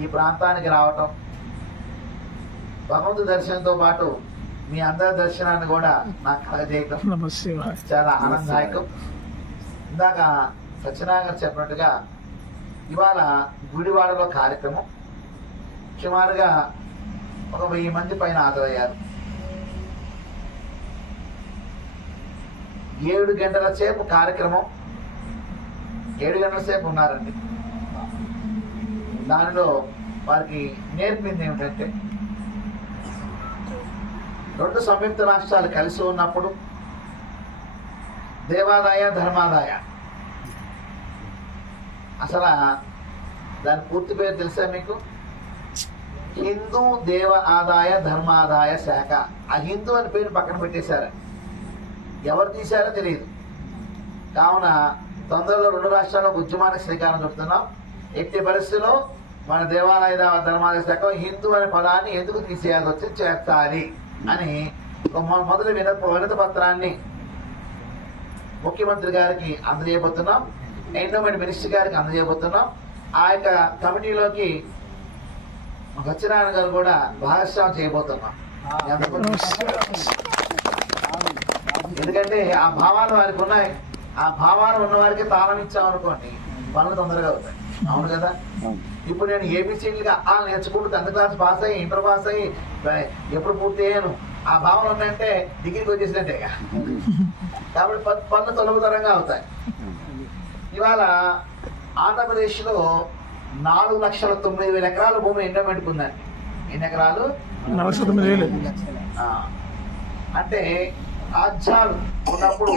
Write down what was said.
ఈ ప్రాంతానికి రావటం, భగవంతు దర్శనంతో పాటు మీ అందరి దర్శనాన్ని కూడా నాకు కలగజేయటం చాలా ఆనందదాయకం. ఇందాక సత్యనారాయణ చెప్పినట్టుగా ఇవాళ గుడివాడలో కార్యక్రమం సుమారుగా ఒక 1000 మంది పైన హాజరయ్యారు. 7 గంటల సేపు కార్యక్రమం, 7 గంటల సేపు ఉన్నారండి. దానిలో వారికి నేర్పింది ఏమిటంటే 2 సంయుక్త రాష్ట్రాలు కలిసి ఉన్నప్పుడు దేవాదాయ ధర్మాదాయ, అసలు దాని పూర్తి పేరు తెలుసా మీకు? హిందూ దేవ ఆదాయ ధర్మాదాయ శాఖ. ఆ హిందూ అని పేరు పక్కన పెట్టేశారు, ఎవరు తీశారో తెలియదు. కావున తొందరలో 2 రాష్ట్రాల్లో ఉద్యమానికి శ్రీకారం చుడుతున్నాం. ఎట్టి పరిస్థితుల్లో మన దేవాలయ ధర్మాదాయ శాఖ హిందూ అనే పదాన్ని ఎందుకు తీసేయాల్సి వచ్చి చేర్చాలి అని మొదటి వినతి పత్రాన్ని ముఖ్యమంత్రి గారికి అందజేయబోతున్నాం, ఎండోమెంట్ మినిస్టర్ గారికి అందజేయబోతున్నాం. ఆ యొక్క కమిటీలోకి సత్యనారాయణ గారు కూడా భాగస్వామ్యం చేయబోతున్నాం. ఎందుకంటే ఆ భావాలు వారికి ఉన్నాయి. ఆ భావాలు ఉన్న వారికి తాళం ఇచ్చామనుకోండి పనులు తొందరగా అవుతాయి. అవును కదా? ఇప్పుడు నేను ఏబిసిడీలుగా నేర్చుకుంటూ 10th క్లాస్ పాస్ అయ్యి, ఇంటర్ పాస్ అయ్యి ఎప్పుడు పూర్తి అయ్యాను, ఆ భావన ఉందంటే డిగ్రీకి వచ్చేసినట్టేగా. కాబట్టి పనులు సులభతరంగా అవుతాయి. ఇవాళ ఆంధ్రప్రదేశ్లో 4,09,000 ఎకరాల భూమి ఎండోమెంట్కి ఉందండి. ఎన్ని ఎకరాలు? 49,000. అంటే రాజ్యాలు ఉన్నప్పుడు